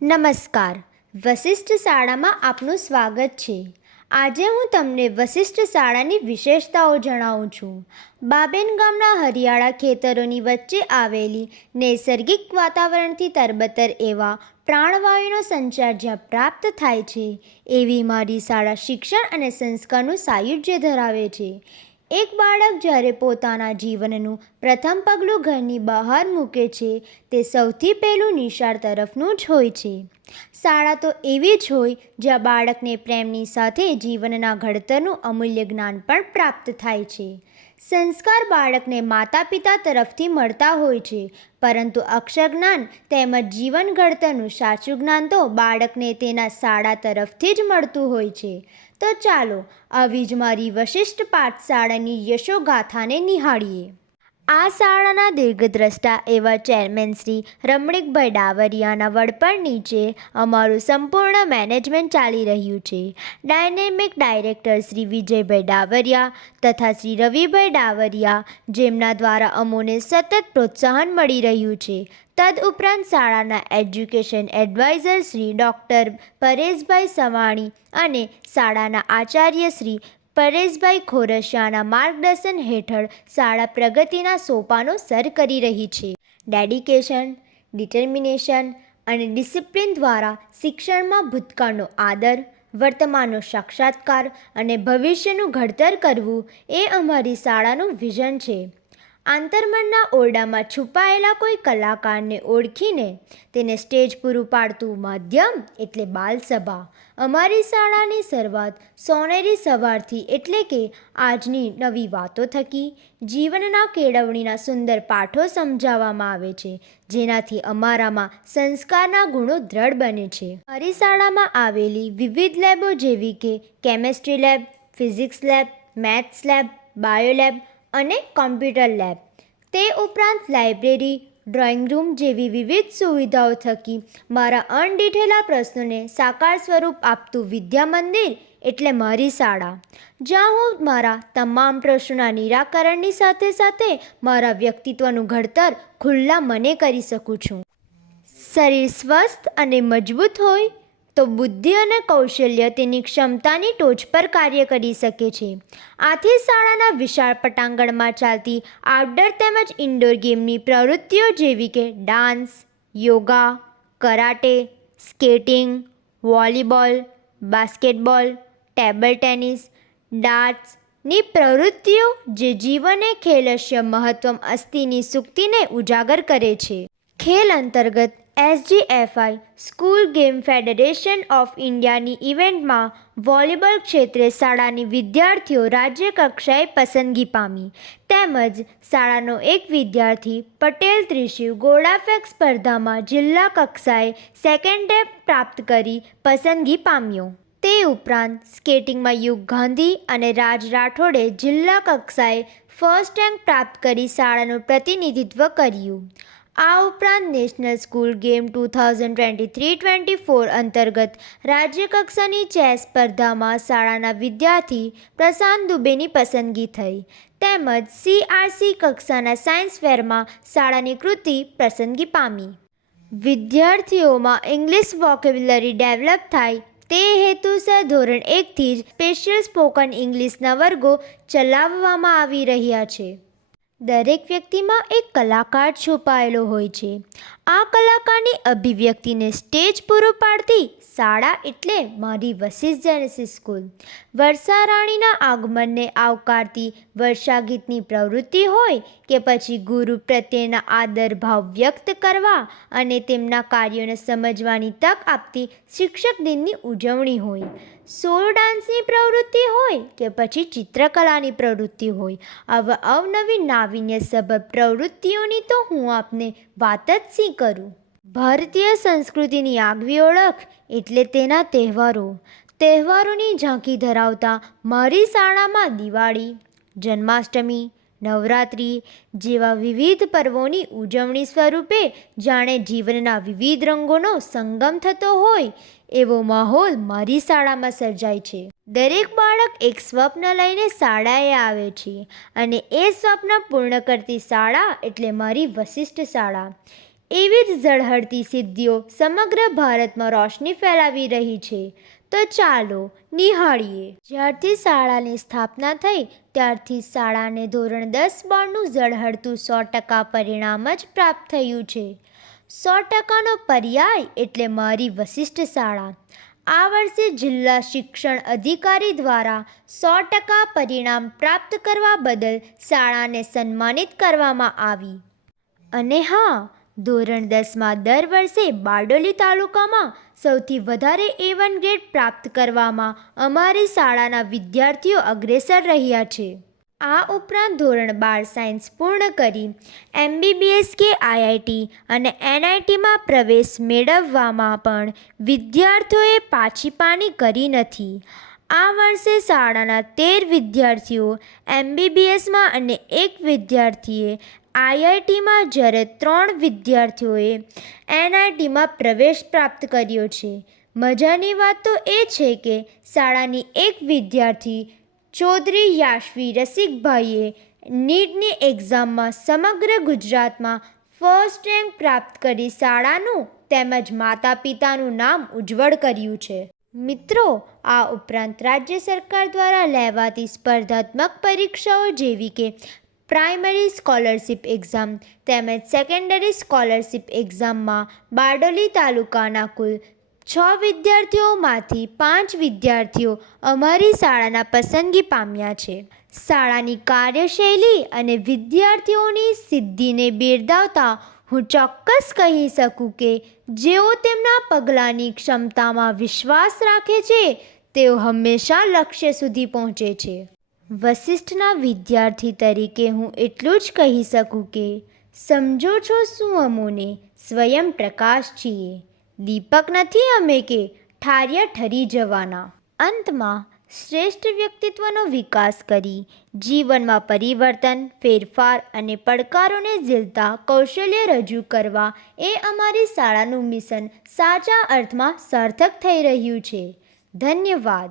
નમસ્કાર. વશિષ્ઠ શાળામાં આપનું સ્વાગત છે. આજે હું તમને વશિષ્ઠ શાળાની વિશેષતાઓ જણાવું છું. બાબેન ગામના હરિયાળા ખેતરોની વચ્ચે આવેલી નૈસર્ગિક વાતાવરણથી તરબતર એવા પ્રાણવાયુનો સંચાર જ્યાં પ્રાપ્ત થાય છે એવી મારી શાળા શિક્ષણ અને સંસ્કારનું સાયુજ્ય ધરાવે છે. એક બાળક જ્યારે પોતાના જીવનનું પ્રથમ પગલું ઘરની બહાર મૂકે છે તે સૌથી પહેલું નિશાળ તરફનું જ હોય છે. શાળા તો એવી જ હોય જ્યાં બાળકને પ્રેમની સાથે જીવનના ઘડતરનું અમૂલ્ય જ્ઞાન પણ પ્રાપ્ત થાય છે. સંસ્કાર બાળકને માતા પિતા તરફથી મળતા હોય છે, પરંતુ અક્ષર જ્ઞાન તેમજ જીવન ઘડતરનું સાચું જ્ઞાન તો બાળકને તેના શાળા તરફથી જ મળતું હોય છે. તો ચાલો આવી જ મારી વશિષ્ઠ પાઠશાળાની યશોગાથાને નિહાળીએ. આ શાળાના દીર્ઘદ્રષ્ટા એવા ચેરમેન શ્રી રમણીકભાઈ ડાવરિયાના વડપણ નીચે અમારું સંપૂર્ણ મેનેજમેન્ટ ચાલી રહ્યું છે. ડાયનેમિક ડાયરેક્ટર શ્રી વિજયભાઈ ડાવરિયા તથા શ્રી રવિભાઈ ડાવરિયા, જેમના દ્વારા અમોને સતત પ્રોત્સાહન મળી રહ્યું છે. તદઉપરાંત શાળાના એજ્યુકેશન એડવાઇઝર શ્રી ડૉક્ટર પરેશભાઈ સવાણી અને શાળાના આચાર્ય શ્રી પરેશભાઈ ખોરસિયાના માર્ગદર્શન હેઠળ શાળા પ્રગતિના સોપાનો સર કરી રહી છે. ડેડિકેશન, ડિટર્મિનેશન અને ડિસિપ્લિન દ્વારા શિક્ષણમાં ભૂતકાળનો આદર, વર્તમાનનો સાક્ષાત્કાર અને ભવિષ્યનું ઘડતર કરવું એ અમારી શાળાનું વિઝન છે. આંતરમનના ઓરડામાં છુપાયેલા કોઈ કલાકારને ઓળખીને તેને સ્ટેજ પૂરું પાડતું માધ્યમ એટલે બાલસભા. અમારી શાળાની શરૂઆત સોનેરી સવારથી એટલે કે આજની નવી વાતો થકી જીવનના કેળવણીના સુંદર પાઠો સમજાવવામાં આવે છે, જેનાથી અમારામાં સંસ્કારના ગુણો દ્રઢ બને છે. મારી શાળામાં આવેલી વિવિધ લેબો જેવી કે chemistry lab, physics lab, maths lab, bio lab અને કોમ્પ્યુટર લેબ, તે ઉપરાંત લાઇબ્રેરી, ડ્રોઈંગ રૂમ જેવી વિવિધ સુવિધાઓ થકી મારા અણડીઠેલા પ્રશ્નોને સાકાર સ્વરૂપ આપતું વિદ્યા મંદિર એટલે મારી શાળા, જ્યાં હું મારા તમામ પ્રશ્નોના નિરાકરણની સાથે સાથે મારા વ્યક્તિત્વનું ઘડતર ખુલ્લા મને કરી શકું છું. શરીર સ્વસ્થ અને મજબૂત હોય તો બુદ્ધિ અને કૌશલ્ય તેની ક્ષમતાની ટોચ પર કાર્ય કરી શકે છે. આથી શાળાના વિશાળ પટાંગણમાં ચાલતી આઉટડોર તેમજ ઇન્ડોર ગેમની પ્રવૃત્તિઓ જેવી કે dance, yoga, karate, skating, volleyball, basketball, table tennis, ડાર્ટ્સની પ્રવૃત્તિઓ જે જીવને ખેલસ્ય મહત્વમ અસ્તિની સૂક્તિને ઉજાગર કરે છે. ખેલ અંતર્ગત SGFI school game federation of ઇન્ડિયાની ઇવેન્ટમાં વોલીબોલ ક્ષેત્રે શાળાની વિદ્યાર્થીઓ રાજ્ય કક્ષાએ પસંદગી પામી, તેમજ શાળાનો એક વિદ્યાર્થી પટેલ ત્રિશિવ ગોળાફેંક સ્પર્ધામાં જિલ્લા કક્ષાએ સેકન્ડ રેન્ક પ્રાપ્ત કરી પસંદગી પામ્યો. તે ઉપરાંત સ્કેટિંગમાં યુગ ગાંધી અને રાજ રાઠોડે જિલ્લા કક્ષાએ ફર્સ્ટ રેન્ક પ્રાપ્ત કરી શાળાનું પ્રતિનિધિત્વ કર્યું. આ ઉપરાંત નેશનલ સ્કૂલ ગેમ 2023-24 અંતર્ગત રાજ્યકક્ષાની ચેસ સ્પર્ધામાં શાળાના વિદ્યાર્થી પ્રશાંત દુબેની પસંદગી થઈ, તેમજ CRC કક્ષાના સાયન્સ ફેરમાં શાળાની કૃતિ પસંદગી પામી. વિદ્યાર્થીઓમાં ઇંગ્લિશ વોકેબ્યુલરી ડેવલપ થાય તે હેતુસર ધોરણ 1થી જ સ્પેશિયલ સ્પોકન ઇંગ્લિશના વર્ગો ચલાવવામાં આવી રહ્યા છે. દરેક વ્યક્તિમાં એક કલાકાર છુપાયેલો હોય છે. આ કલાકારની અભિવ્યક્તિને સ્ટેજ પૂરું પાડતી શાળા એટલે મારી વશિષ્ઠ જેનેસિસ સ્કૂલ. વર્ષારાણીના આગમનને આવકારતી વર્ષાગીતની પ્રવૃત્તિ હોય કે પછી ગુરુ પ્રત્યેના આદર ભાવ વ્યક્ત કરવા અને તેમના કાર્યોને સમજવાની તક આપતી શિક્ષક દિનની ઉજવણી હોય, સોલો ડાન્સની પ્રવૃત્તિ હોય કે પછી ચિત્રકલાની પ્રવૃત્તિ હોય, આવા અવનવી નાવીન્યસભર પ્રવૃત્તિઓની તો હું આપને વાત જ શી કરું. ભારતીય સંસ્કૃતિની આગવી ઓળખ એટલે તેના તહેવારો. તહેવારોની ઝાંખી ધરાવતા મારી શાળામાં દિવાળી, જન્માષ્ટમી, નવરાત્રિ જેવા વિવિધ પર્વોની ઉજવણી સ્વરૂપે જાણે જીવનના વિવિધ રંગોનો સંગમ થતો હોય એવો માહોલ મારી શાળામાં સર્જાય છે. દરેક બાળક એક સ્વપ્ન લઈને શાળાએ આવે છે અને એ સ્વપ્ન પૂર્ણ કરતી શાળા એટલે મારી વશિષ્ઠ શાળા. એવી જ ઝળહળતી સિદ્ધિઓ સમગ્ર ભારતમાં રોશની ફેલાવી રહી છે. તો ચાલો નિહાળીએ. જ્યારથી શાળાની સ્થાપના થઈ ત્યારથી શાળાને ધોરણ 10 બોર્ડનું ઝળહળતું 100% પરિણામ જ પ્રાપ્ત થયું છે. 100%નો પર્યાય એટલે મારી વશિષ્ઠ શાળા. આ વર્ષે જિલ્લા શિક્ષણ અધિકારી દ્વારા 100% પરિણામ પ્રાપ્ત કરવા બદલ શાળાને સન્માનિત કરવામાં આવી. અને હા, ધોરણ 10માં દર વર્ષે બારડોલી તાલુકામાં સૌથી વધારે A1 ગ્રેડ પ્રાપ્ત કરવામાં અમારી શાળાના વિદ્યાર્થીઓ અગ્રેસર રહ્યા છે. આ ઉપરાંત ધોરણ 12 સાયન્સ પૂર્ણ કરી MBBS કે IIT અને NITમાં પ્રવેશ મેળવવામાં પણ વિદ્યાર્થીઓએ પાછી પાની કરી નથી. આ વર્ષે શાળાના 13 વિદ્યાર્થીઓ MBBSમાં અને 1 વિદ્યાર્થીએ IITમાં જ્યારે 3 વિદ્યાર્થીઓએ NITમાં પ્રવેશ પ્રાપ્ત કર્યો છે. મજાની વાત તો એ છે કે શાળાની એક વિદ્યાર્થી ચૌધરી યાશવી રસિકભાઈએ નીટની એક્ઝામમાં સમગ્ર ગુજરાતમાં ફર્સ્ટ રેન્ક પ્રાપ્ત કરી શાળાનું તેમજ માતા પિતાનું નામ ઉજ્જવળ કર્યું છે. મિત્રો, આ ઉપરાંત રાજ્ય સરકાર દ્વારા લેવાતી સ્પર્ધાત્મક પરીક્ષાઓ જેવી કે પ્રાઇમરી સ્કોલરશિપ એક્ઝામ તેમજ સેકન્ડરી સ્કોલરશિપ એક્ઝામમાં બારડોલી તાલુકાના કુલ 6 વિદ્યાર્થીઓમાંથી 5 વિદ્યાર્થીઓ અમારી શાળાના પસંદગી પામ્યા છે. શાળાની કાર્યશૈલી અને વિદ્યાર્થીઓની સિદ્ધિને બિરદાવતા હું ચોક્કસ કહી શકું કે જેઓ તેમના પગલાંની ક્ષમતામાં વિશ્વાસ રાખે છે તેઓ હંમેશા લક્ષ્ય સુધી પહોંચે છે. વશિષ્ઠના વિદ્યાર્થી તરીકે હું એટલું જ કહી શકું કે સમજો છો શું અમોને સ્વયં પ્રકાશ છીએ. દીપક નથી અમે કે ઠાર્યા ઠરી જવાના. અંતમાં શ્રેષ્ઠ વ્યક્તિત્વનો વિકાસ કરી જીવનમાં પરિવર્તન, ફેરફાર અને પડકારોને ઝીલતા કૌશલ્ય રજૂ કરવા એ અમારી શાળાનું મિશન સાચા અર્થમાં સાર્થક થઈ રહ્યું છે. ધન્યવાદ.